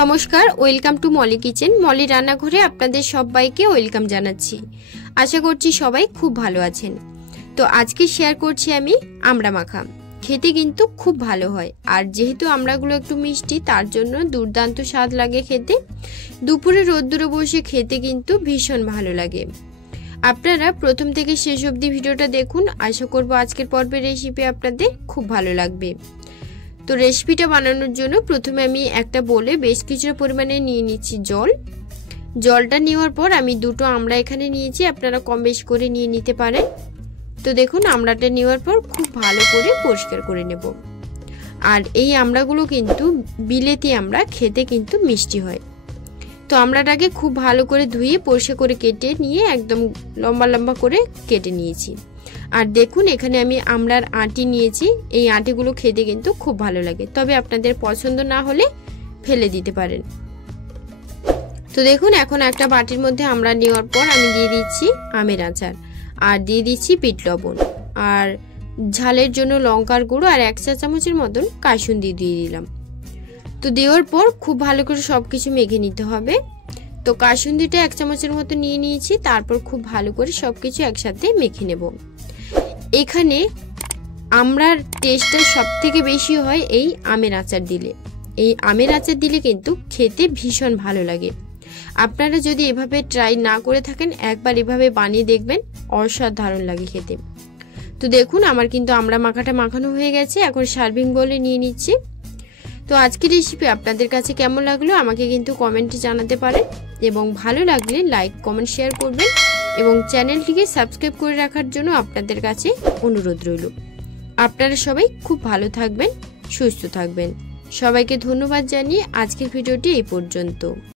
নমস্কার, welcome to Molly kitchen. Molly রান্নাঘরে আপনাদের সবাইকে ওয়েলকাম জানাচ্ছি। আশা করছি সবাই খুব ভালো আছেন। তো আজকে শেয়ার করছি আমি আমড়া মাখা। খেতে কিন্তু খুব ভালো হয়, আর যেহেতু আমড়াগুলো একটু মিষ্টি তার জন্য দুর্দান্ত স্বাদ লাগে খেতে। দুপুরে রোদ্দুরে বসে খেতে কিন্তু ভীষণ ভালো লাগে। আপনারা প্রথম থেকে শেষ অবধি ভিডিওটা দেখুন। আশা করব আজকের পর্বের রেসিপি আপনাদের খুব ভালো লাগবে। তো রেসিপিটা বানানোর জন্য প্রথমে আমি একটা বোলে বেশ কিছুটা পরিমাণে নিয়ে নিচ্ছি জল। জলটা নেওয়ার পর আমি দুটো আমড়া এখানে নিয়েছি, আপনারা কম বেশি করে নিয়ে নিতে পারেন। তো দেখুন আমড়াটা নেওয়ার পর খুব ভালো করে পরিষ্কার করে নেব। আর এই আমড়াগুলো কিন্তু বিলেতি আমড়া, খেতে কিন্তু মিষ্টি হয়। তো আমড়াটাকে খুব ভালো করে ধুয়ে পরিষ্কার করে কেটে নিয়ে একদম লম্বা লম্বা করে কেটে নিয়েছি। আর দেখুন এখানে আমি আমড়ার আটি নিয়েছি। এই আটিগুলো খেতে কিন্তু খুব ভালো লাগে, তবে আপনাদের পছন্দ না হলে ফেলে দিতে পারেন। তো দেখুন এখন একটা বাটির মধ্যে আমড়া নেওয়ার পর আমি দিয়ে দিচ্ছি আমের আচার, আর দিয়ে দিচ্ছি বিট লবণ, আর ঝালের জন্য লঙ্কার গুঁড়ো, আর 1 চা চামচের মতন কাসুন্দি দিয়ে দিলাম। তো দেওয়ার পর খুব ভালো করে সবকিছু মেখে নিতে হবে। তো কাসুন্দিটা 1 চামচের মতো নিয়ে নিয়েছি, তারপর খুব ভালো করে সবকিছু একসাথে মেখে নেব। এখানে আমড়ার টেস্টটা সব থেকে বেশি হয় এই আমের আচার দিলে। এই আমের আচার দিলে কিন্তু খেতে ভীষণ ভালো লাগে। আপনারা যদি এভাবে ট্রাই না করে থাকেন, একবার এভাবে বানিয়ে দেখবেন, অসাধারণ লাগে খেতে। তো দেখুন আমার কিন্তু আমড়া মাখাটা মাখানো হয়ে গেছে। এখন সার্ভিং বোলে নিয়ে নিচ্ছি। তো আজকের রেসিপি আপনাদের কাছে কেমন লাগলো আমাকে কিন্তু কমেন্টে জানাতে পারেন, এবং ভালো লাগলে লাইক কমেন্ট শেয়ার করবেন, এবং চ্যানেলটিকে সাবস্ক্রাইব করে রাখার জন্য আপনাদের কাছে অনুরোধ রইল। আপনারা সবাই খুব ভালো থাকবেন, সুস্থ থাকবেন। সবাইকে ধন্যবাদ জানিয়ে আজকের ভিডিওটি এই পর্যন্ত।